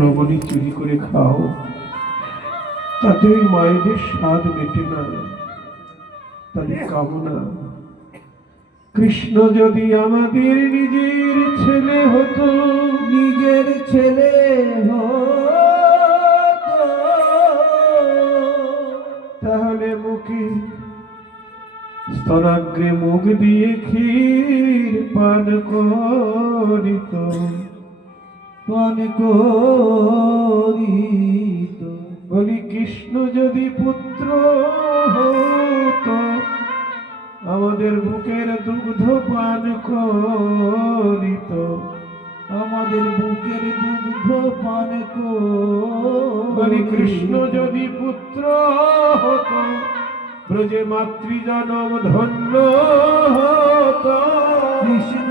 লবণী চুরি করে খাও, তাতে ওই মায়েদের স্বাদ মেটে না, তাদের কামনা। কৃষ্ণ যদি আমাদের নিজের ছেলে হতো, নিজের ছেলে হতো, তাহলে মুখে স্তনাগ্রে মুখ দিয়ে ক্ষীর পান করিত। পান করিত। বলি কৃষ্ণ যদি পুত্র হতো, আমাদের বুকের দুগ্ধ পান করিত। আমাদের বুকের দুগ্ধ পান বলি করিত। কৃষ্ণ যদি পুত্র হতো, ব্রজে মাতৃজনম ধন্য হতো। কৃষ্ণ